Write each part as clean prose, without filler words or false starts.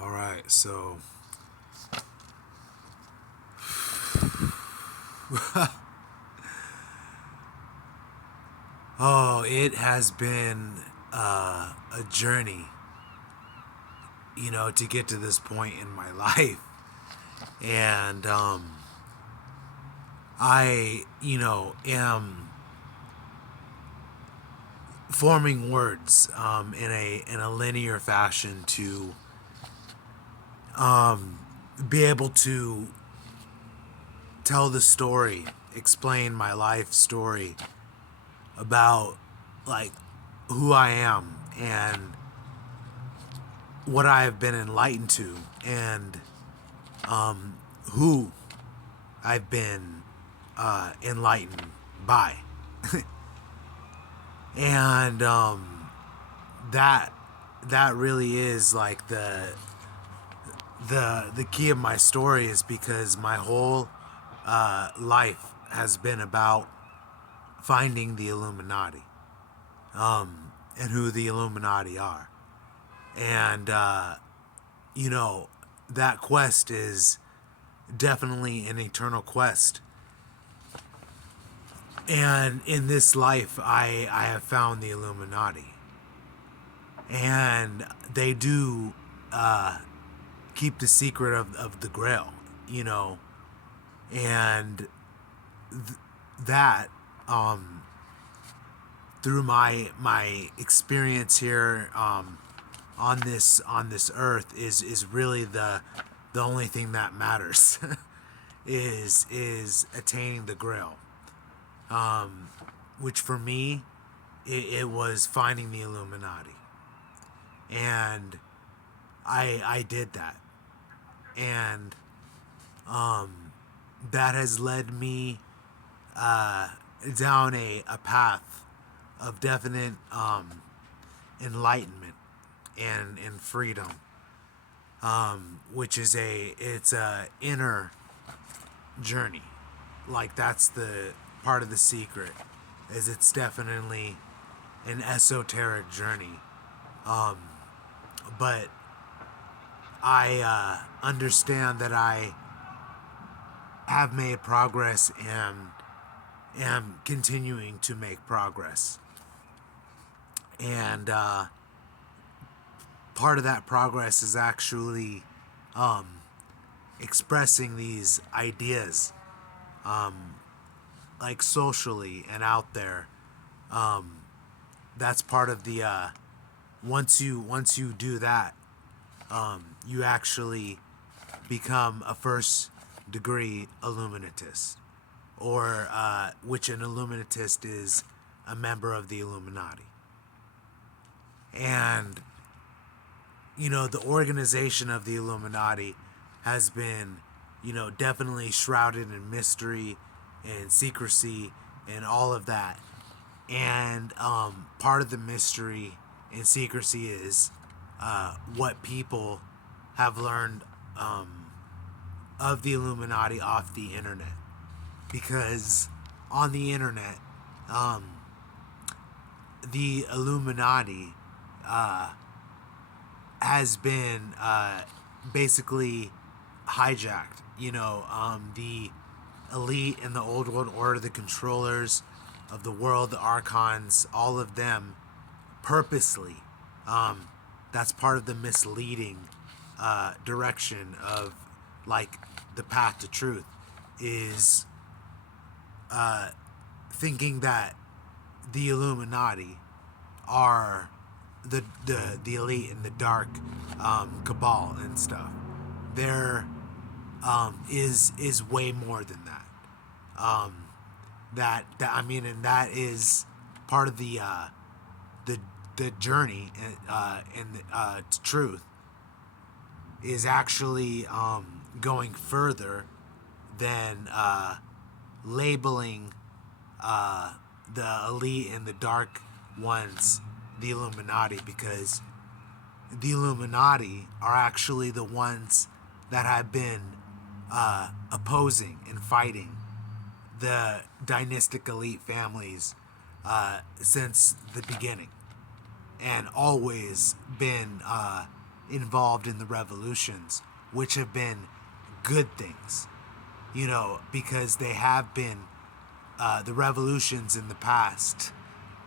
All right, so it has been a journey, to get to this point in my life, and I, am forming words in a linear fashion to be able to tell the story, explain my life story about like who I am and what I have been enlightened to and who I've been enlightened by, and that that really is like the key of my story is because my whole life has been about finding the Illuminati, and who the Illuminati are, and you know that quest is definitely an eternal quest. And in this life, I have found the Illuminati, and they do keep the secret of the Grail, you know, and that through my experience here on this earth is really the only thing that matters is attaining the Grail, which for me it was finding the Illuminati, and I did that, and that has led me down a path of definite enlightenment and freedom, which is it's a inner journey. Like that's the part of the secret, is it's definitely an esoteric journey. But I understand that I have made progress and am continuing to make progress. And part of that progress is actually expressing these ideas, like socially and out there. That's part of the once you do that, you actually become a first degree illuminatist, or which an illuminatist is a member of the Illuminati. And the organization of the Illuminati has been, definitely shrouded in mystery and secrecy and all of that. And part of the mystery and secrecy is what people have learned of the Illuminati off the internet. Because on the internet, the Illuminati has been basically hijacked. The elite and the old world order, the controllers of the world, the archons, all of them purposely. Um, that's part of the misleading direction of like the path to truth is thinking that the Illuminati are the elite and the dark cabal and stuff. There is way more than that. That I mean, and that is part of the the journey and to truth is actually going further than labeling the elite and the dark ones the Illuminati, because the Illuminati are actually the ones that have been opposing and fighting the dynastic elite families since the beginning. and always been involved in the revolutions, which have been good things, because they have been, the revolutions in the past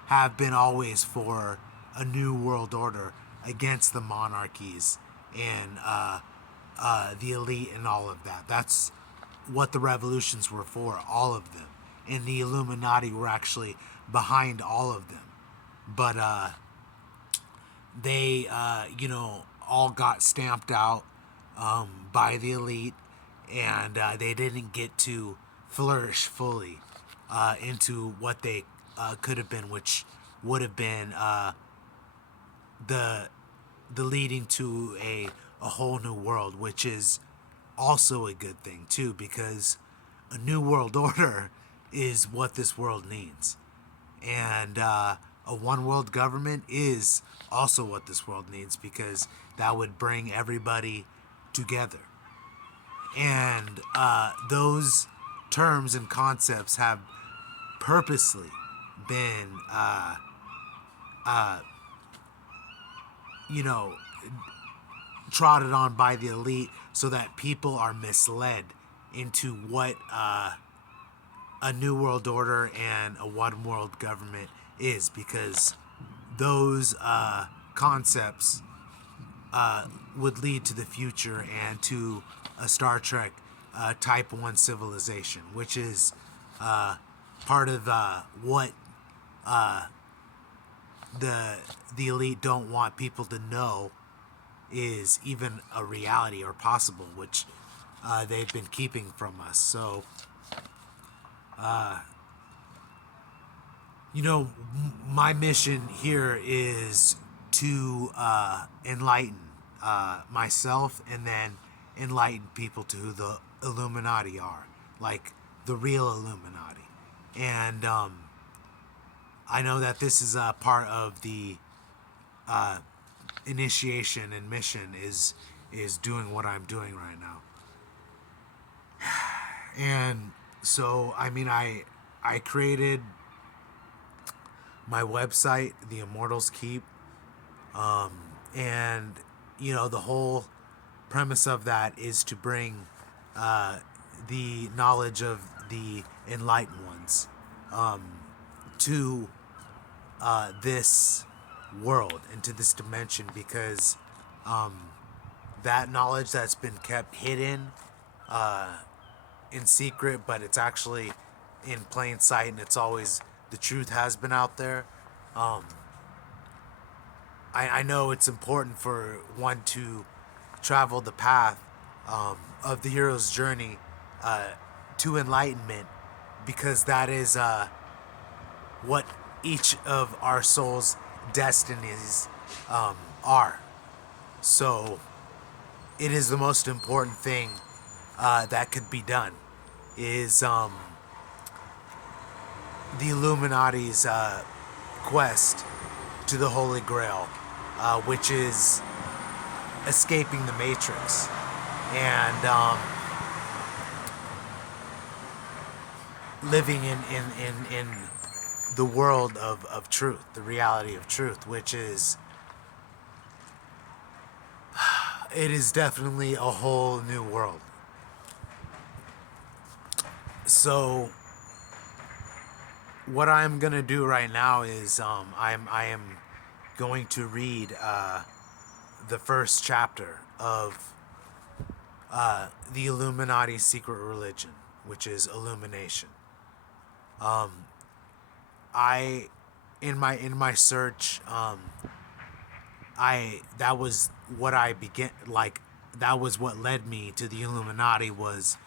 have been always for a new world order against the monarchies and the elite and all of that. That's what the revolutions were for, all of them. And the Illuminati were actually behind all of them. But they, all got stamped out by the elite, and they didn't get to flourish fully into what they could have been, which would have been the leading to a whole new world, which is also a good thing too, because a new world order is what this world needs, and a one world government is also what this world needs, because that would bring everybody together. And those terms and concepts have purposely been, you know, trotted on by the elite so that people are misled into what a new world order and a one world government is, because those concepts would lead to the future and to a Star Trek Type 1 civilization, which is part of what the elite don't want people to know is even a reality or possible, which they've been keeping from us. So, my mission here is to enlighten myself, and then enlighten people to who the Illuminati are, like the real Illuminati. And I know that this is a part of the initiation and mission is doing what I'm doing right now. And so, I mean, I created my website, The Immortals Keep, and the whole premise of that is to bring the knowledge of the enlightened ones to this world, into this dimension, because that knowledge that's been kept hidden in secret, but it's actually in plain sight, and it's always, the truth has been out there. I know it's important for one to travel the path of the hero's journey to enlightenment, because that is what each of our souls' destinies are. So it is the most important thing that could be done, is the Illuminati's quest to the Holy Grail, which is escaping the Matrix, and living in the world of truth, the reality of truth, which is, it is definitely a whole new world. So what I'm gonna do right now is I am going to read the first chapter of the Illuminati secret religion, which is Illumination. I in my search, that was what I began, like, that was what led me to the Illuminati, was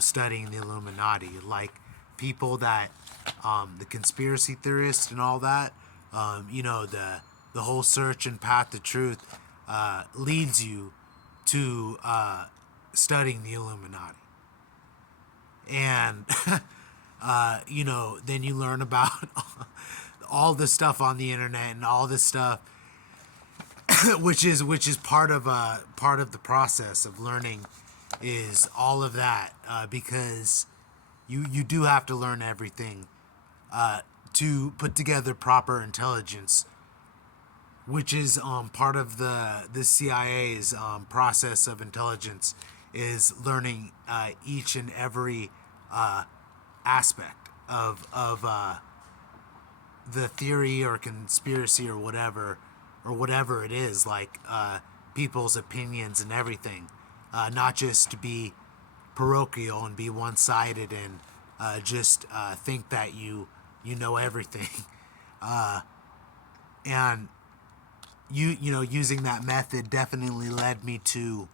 studying the Illuminati, like people that the conspiracy theorists and all that, the whole search and path to truth leads you to studying the Illuminati. And then you learn about all this stuff on the internet and all this stuff, which is part of the process of learning, is all of that, because you do have to learn everything to put together proper intelligence which is part of the CIA's process of intelligence, is learning each and every aspect of the theory or conspiracy or whatever it is, like people's opinions and everything, not just to be parochial and be one-sided and just think that you know everything. And you know, using that method definitely led me to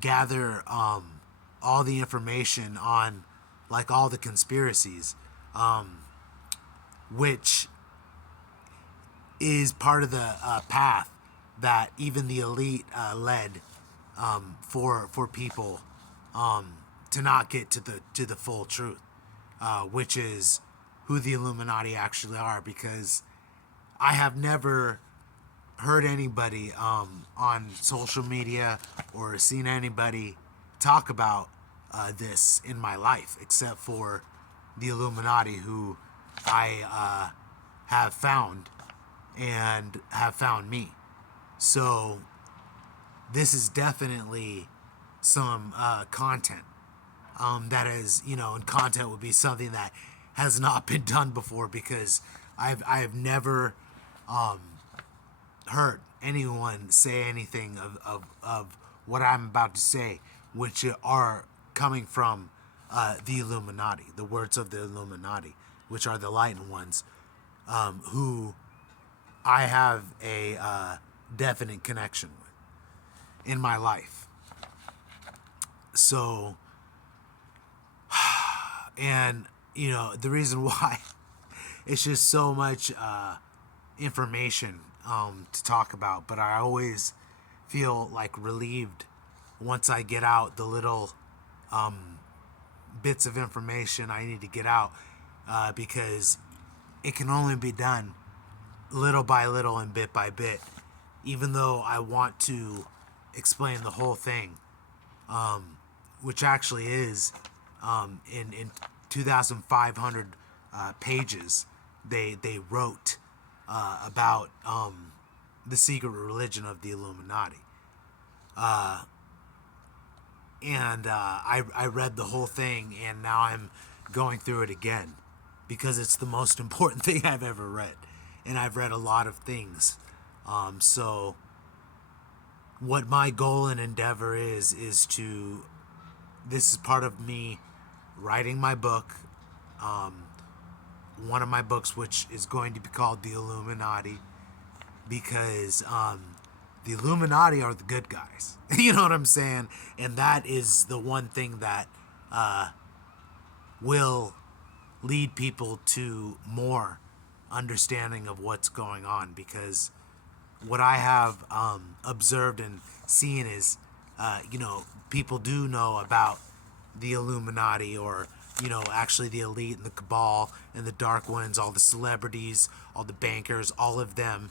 gather all the information on like all the conspiracies, which is part of the path that even the elite led for people to not get to the full truth, which is who the Illuminati actually are. Because I have never heard anybody on social media or seen anybody talk about this in my life except for the Illuminati, who I have found and have found me. So this is definitely some content that is, you know, and content would be something that has not been done before, because I've never heard anyone say anything of what I'm about to say, which are coming from the Illuminati, the words of the Illuminati, which are the Enlightened Ones, who I have a definite connection with in my life. So, and you know, the reason why it's just so much information to talk about, but I always feel like relieved once I get out the little bits of information I need to get out, because it can only be done little by little and bit by bit. Even though I want to explain the whole thing, which actually is in 2,500 pages, they wrote about the secret religion of the Illuminati. And I read the whole thing, and now I'm going through it again because it's the most important thing I've ever read. And I've read a lot of things. So what my goal and endeavor is to, this is part of me writing my book, one of my books, which is going to be called The Illuminati, because the Illuminati are the good guys. You know what I'm saying? And that is the one thing that will lead people to more understanding of what's going on. Because what I have observed and seen is, you know, people do know about the Illuminati, or, you know, actually the elite and the cabal and the dark ones, all the celebrities, all the bankers, all of them.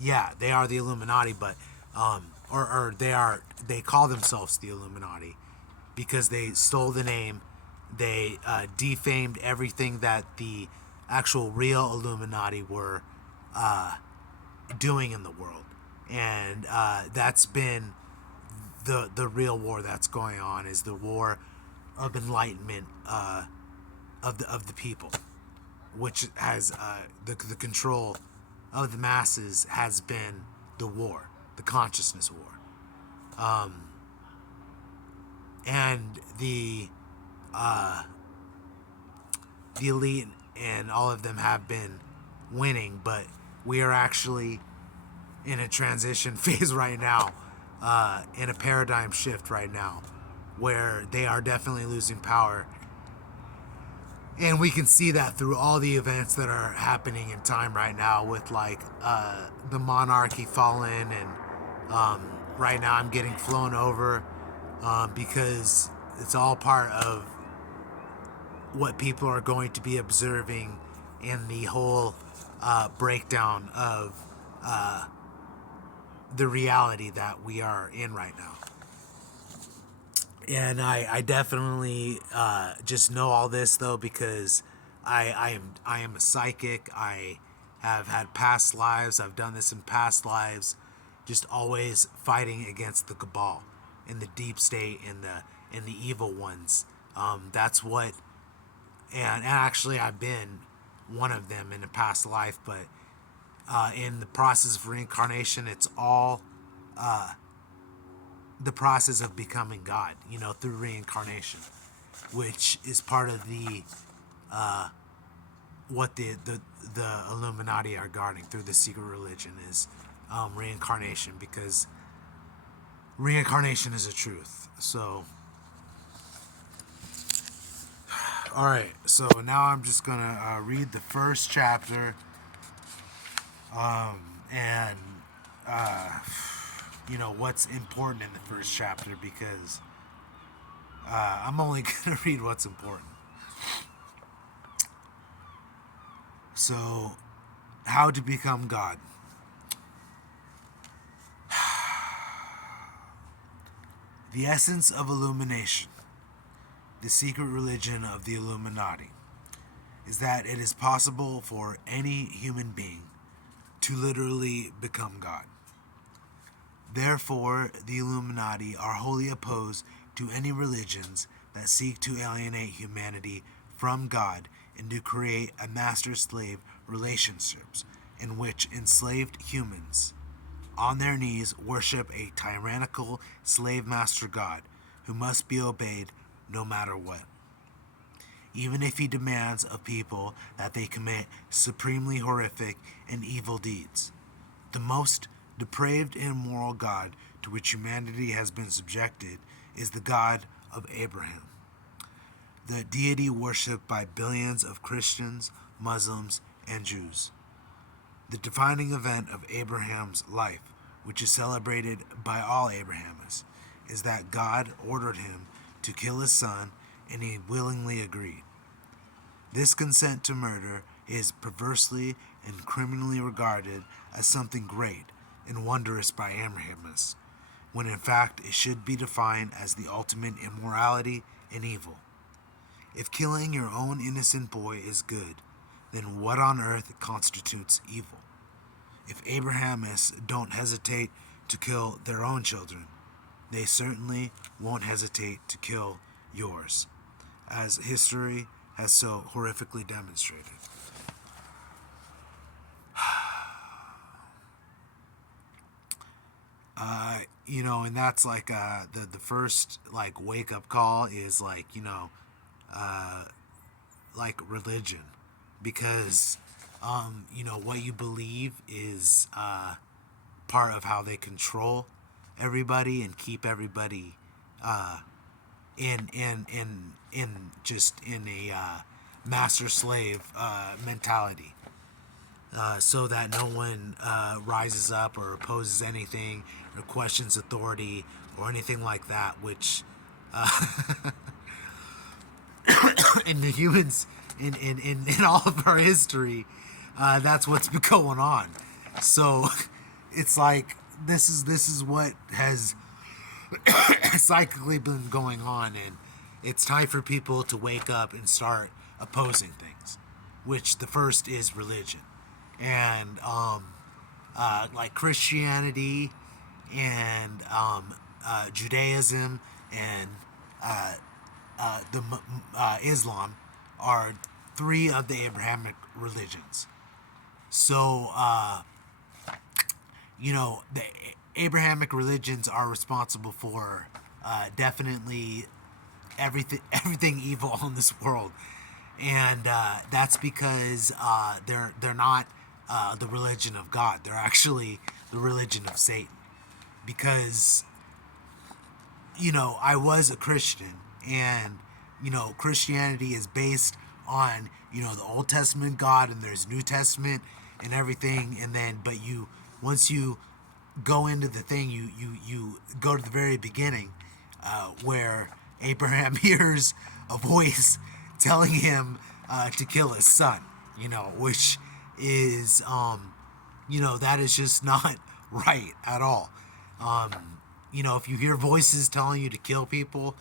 Yeah, they are the Illuminati, but or they call themselves the Illuminati because they stole the name. They defamed everything that the actual real Illuminati were doing in the world, and that's been the real war that's going on, is the war of enlightenment of the people, which has the control of the masses has been the war, the consciousness war, and the elite and all of them have been winning, but we are actually in a transition phase right now, in a paradigm shift right now, where they are definitely losing power. And we can see that through all the events that are happening in time right now, with like the monarchy fallen, and right now I'm getting flown over because it's all part of what people are going to be observing in the whole breakdown of the reality that we are in right now. And I definitely just know all this though, because I am a psychic. I have had past lives. I've done this in past lives, just always fighting against the cabal and the deep state and the evil ones. That's what, and actually I've been one of them in a past life, but in the process of reincarnation, it's all the process of becoming God, through reincarnation, which is part of the what the Illuminati are guarding through the secret religion is reincarnation, because reincarnation is a truth. So, all right. So now I'm just gonna read the first chapter, and what's important in the first chapter, because I'm only gonna read what's important. So, how to become God. The essence of illumination, the secret religion of the Illuminati, is that it is possible for any human being to literally become God. Therefore, the Illuminati are wholly opposed to any religions that seek to alienate humanity from God and to create a master-slave relationships in which enslaved humans on their knees worship a tyrannical slave master God who must be obeyed no matter what, even if he demands of people that they commit supremely horrific and evil deeds. The most depraved and immoral God to which humanity has been subjected is the God of Abraham, the deity worshipped by billions of Christians, Muslims, and Jews. The defining event of Abraham's life, which is celebrated by all Abrahamists, is that God ordered him to kill his son, and he willingly agreed. This consent to murder is perversely and criminally regarded as something great and wondrous by Abrahamists, when in fact it should be defined as the ultimate immorality and evil. If killing your own innocent boy is good, then what on earth constitutes evil? If Abrahamists don't hesitate to kill their own children, they certainly won't hesitate to kill yours, as history has so horrifically demonstrated. And that's like the first like wake up call is like like religion, because what you believe is part of how they control everybody and keep everybody in just in a master slave mentality, so that no one rises up or opposes anything or questions authority or anything like that, which in the humans in all of our history, that's what's been going on. So it's like this is what has cyclically been going on, and it's time for people to wake up and start opposing things, which the first is religion, and like Christianity and Judaism and Islam are three of the Abrahamic religions. So, the Abrahamic religions are responsible for definitely everything evil on this world, and that's because they're not the religion of God. They're actually the religion of Satan. Because I was a Christian, and Christianity is based on the Old Testament God, and there's New Testament and everything, and then once you go into the thing, you go to the very beginning, where Abraham hears a voice telling him to kill his son, which is that is just not right at all. If you hear voices telling you to kill people,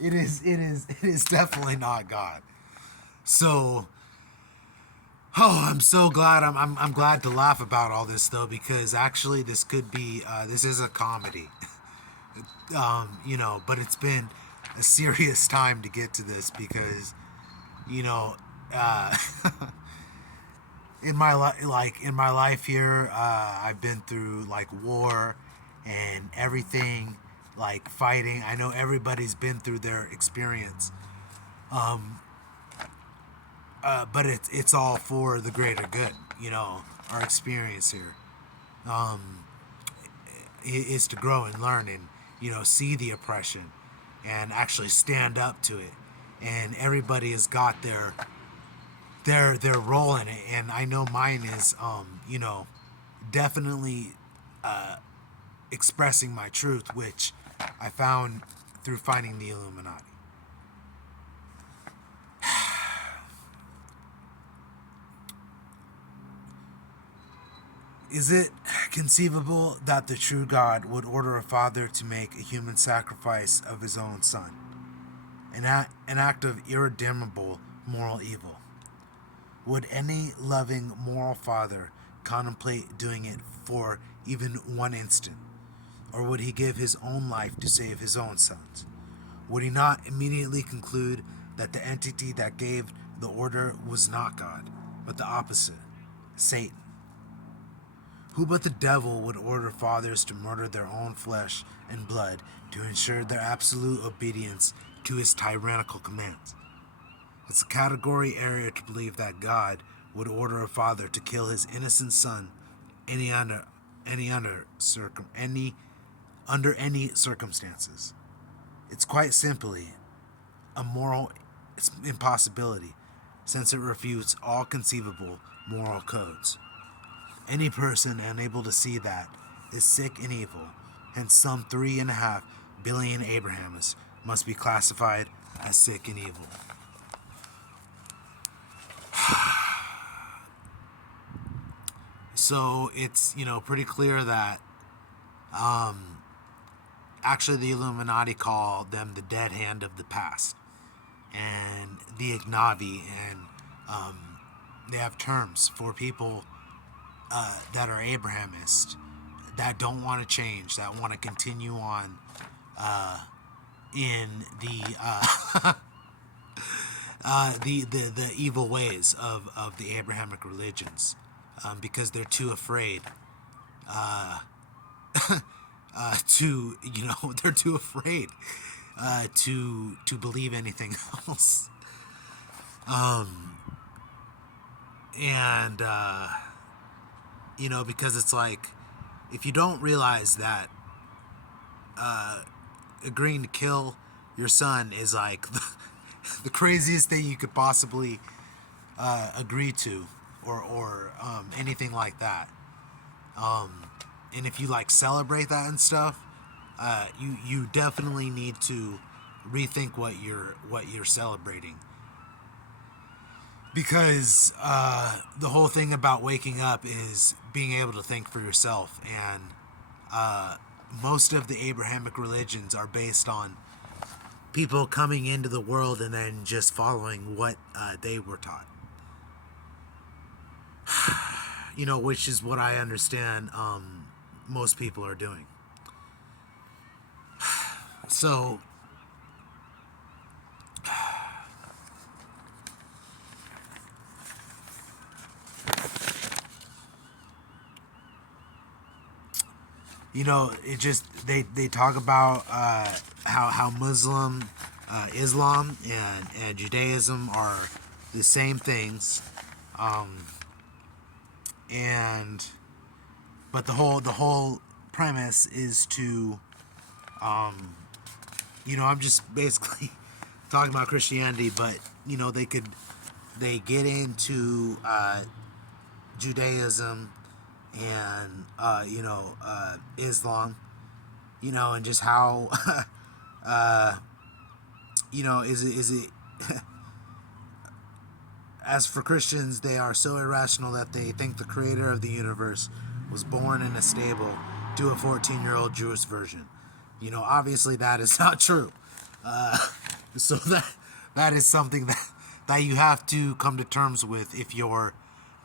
it is definitely not God. So, Oh, I'm so glad. I'm glad to laugh about all this though, because actually this could be this is a comedy. But it's been a serious time to get to this because you know, uh, in my life here, I've been through like war and everything, like fighting. I know everybody's been through their experience, but it's all for the greater good. Our experience here is to grow and learn and see the oppression and actually stand up to it. And everybody has got their role in it, and I know mine is definitely expressing my truth, which I found through finding the Illuminati. Is it conceivable that the true God would order a father to make a human sacrifice of his own son? An act of irredeemable moral evil. Would any loving moral father contemplate doing it for even one instant? Or would he give his own life to save his own sons? Would he not immediately conclude that the entity that gave the order was not God, but the opposite, Satan? Who but the devil would order fathers to murder their own flesh and blood to ensure their absolute obedience to his tyrannical commands? It's a category error to believe that God would order a father to kill his innocent son any under any under circum any under any circumstances. It's quite simply a moral impossibility, since it refutes all conceivable moral codes. Any person unable to see that is sick and evil, hence some 3.5 billion Abrahamists must be classified as sick and evil. So it's pretty clear that actually the Illuminati call them the dead hand of the past, and the Ignavi, and they have terms for people that are Abrahamist, that don't want to change, that want to continue on in the evil ways of the Abrahamic religions, because they're too afraid to they're too afraid to believe anything else. And because it's like, if you don't realize that agreeing to kill your son is like the craziest thing you could possibly agree to, or anything like that. And if you like celebrate that and stuff, you definitely need to rethink what you're celebrating, because the whole thing about waking up is being able to think for yourself, and most of the Abrahamic religions are based on people coming into the world and then just following what they were taught. Which is what I understand most people are doing. So, it just, they talk about how Muslim, Islam, and Judaism are the same things, and but the whole premise is to, I'm just basically talking about Christianity, but they get into Judaism and Islam, and just how is it as for Christians, they are so irrational that they think the creator of the universe was born in a stable to a 14-year-old Jewish virgin. Obviously that is not true. So that is something that you have to come to terms with if you're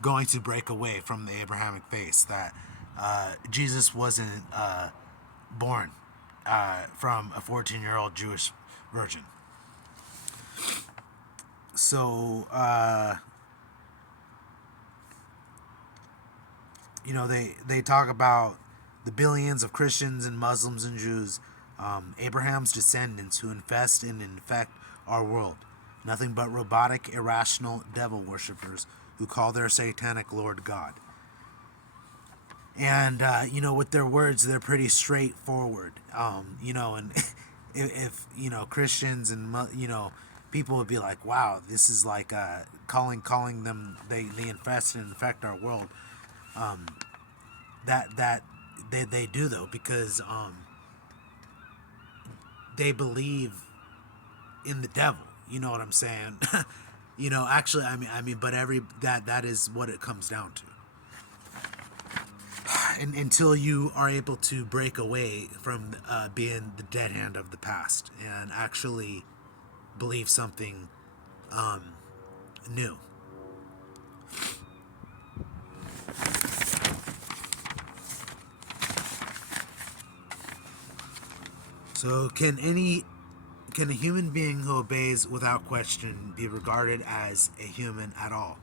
going to break away from the Abrahamic faith, that Jesus wasn't born from a 14-year-old Jewish virgin. So, they talk about the billions of Christians and Muslims and Jews, Abraham's descendants who infest and infect our world. Nothing but robotic, irrational devil worshippers who call their satanic Lord God. And, with their words, they're pretty straightforward. And if Christians and, people would be like, wow, this is like calling them, they infest and infect our world. That they do, though, because they believe in the devil. You know what I'm saying? Actually, but that is what it comes down to. And until you are able to break away from being the dead hand of the past and actually believe something new. So can a human being who obeys without question be regarded as a human at all?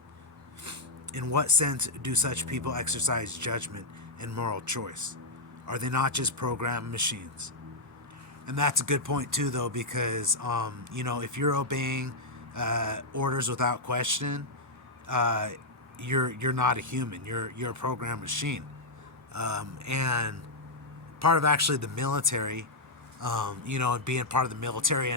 In what sense do such people exercise judgment and moral choice? Are they not just programmed machines? And that's a good point too, though, because if you're obeying orders without question, you're not a human. You're a programmed machine. And part of actually the military, being part of the military